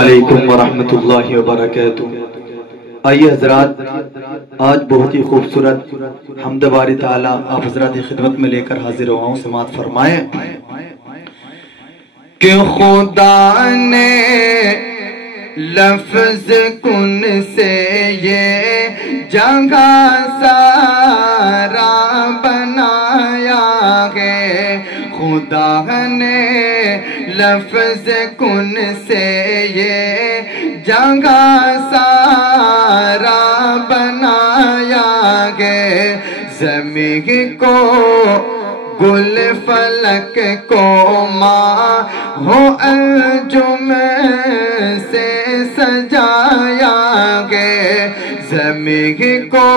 علیکم ورحمۃ اللہ وبرکاتہ۔ آئیے حضرات، آج بہت ہی خوبصورت حمد باری تعالیٰ آپ حضرات خدمت میں لے کر حاضر ہوا ہوں، سماعت فرمائیں کہ خدا نے لفظ کن سے یہ جگہ سارا بنایا ہے، خدا نے لفظ کن سے یہ جگہ سارا بنایا ہے، زمین کو گل فلک کو ماں ہو انجم سے سجایا گے، زمین کو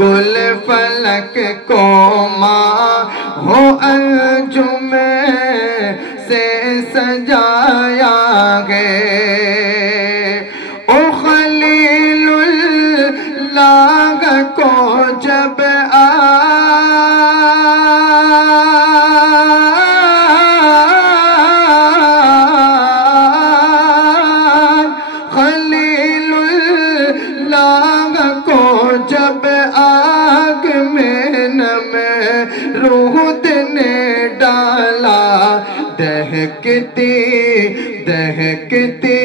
گل فلک کو ماں ہو انجم سے سجایا گے۔ او خلیل اللہ کو جب خلیل اللہ کو جب آگ میں نم روح نے ڈالا، دہکتی دہکتی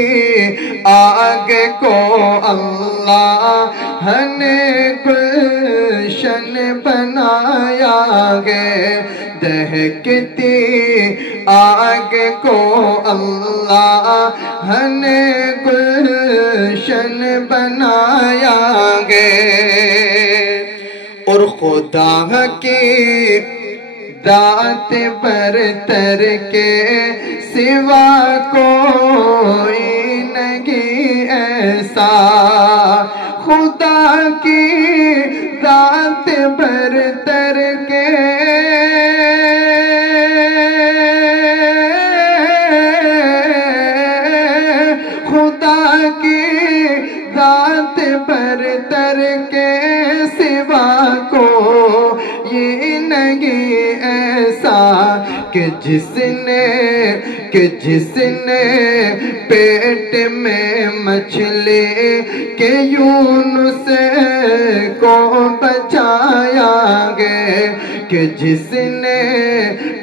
آگ کو اللہ نے گلشن بنایا ہے، دہکتی آگ کو اللہ نے گلشن بنایا ہے، اور خدا کی ذات برتر کے سوا کوئی نہیں ایسا، خدا کی ذات برتر کے خدا کی ذات برتر کے سوا کو یہ نہیں ایسا، کہ جس نے پیٹ میں مچھلی کے یونس کو بچایا گے، کہ جس نے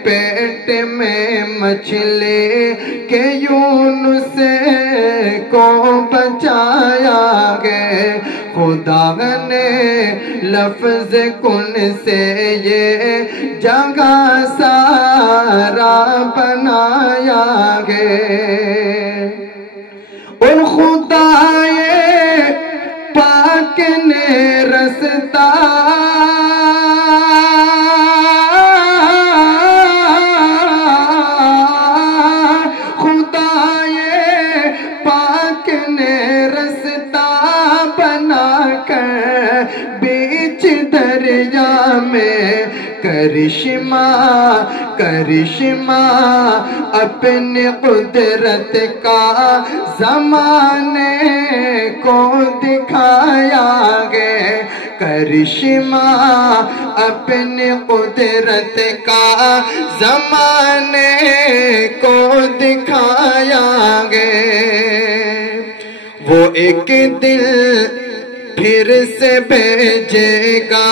پیٹ میں مچھلی کے یونس کو بچایا گے، خدا نے لفظ کن سے یہ جگہ سارا بنایا گے، اور خدائے پاک نے رستہ دریا میں کرشمہ اپنی قدرت کا زمانے کو دکھایا گے، کرشمہ اپنی قدرت کا زمانے کو دکھایا گے، وہ ایک دل پھر سے بھیجے گا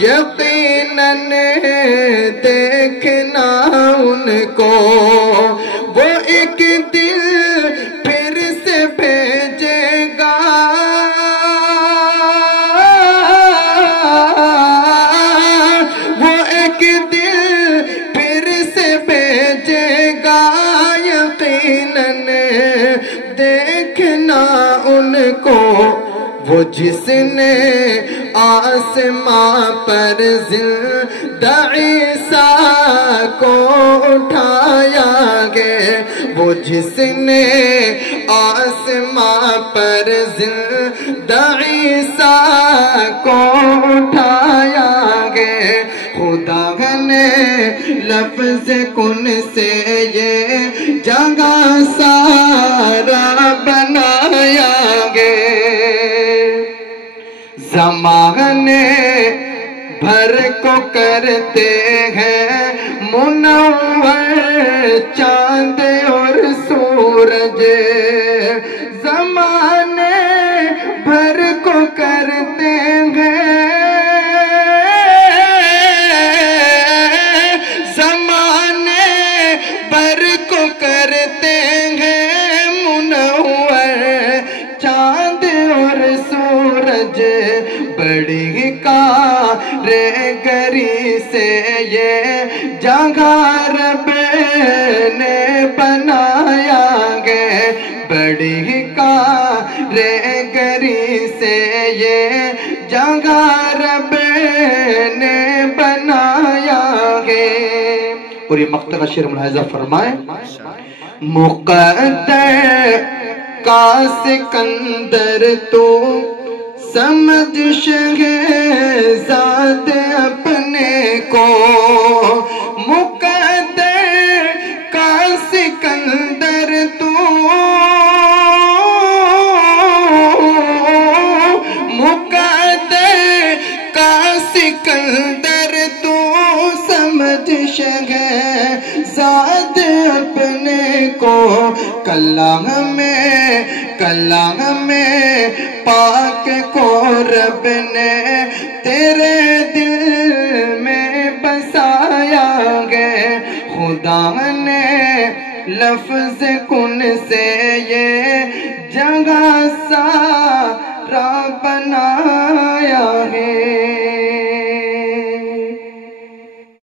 یقیناً دیکھنا ان کو، وہ ایک دل پھر سے بھیجے گا وہ ایک دل پھر سے بھیجے گا یقیناً دیکھنا ان کو، وہ جس نے آسماں پر زندہ عیسیٰ کو اٹھایا گے، وہ جس نے آسماں پر زندہ عیسیٰ کو اٹھایا گے، خدا نے لفظ کن سے یہ جگہ سارا بنایا گے، زمانے بھر کو کرتے ہیں منور چاند اور سورج، گری سے یہ جگہ رب نے بنایا گے، بڑی کاریگری سے یہ جگہ رب نے بنایا گے۔ اور یہ مقطع کا شعر ملاحظہ فرمائیں، مقدر کا سکندر تو سمجھ شہزاد اپنے کو، مقدر کا سکندر تو، مقدر کا سکندر تو سمجھ شہزاد اپنے کو، کلام میں پاک کو رب نے تیرے دل میں بسایا گے، خدا نے لفظ کن سے یہ جگہ سارا بنایا ہے۔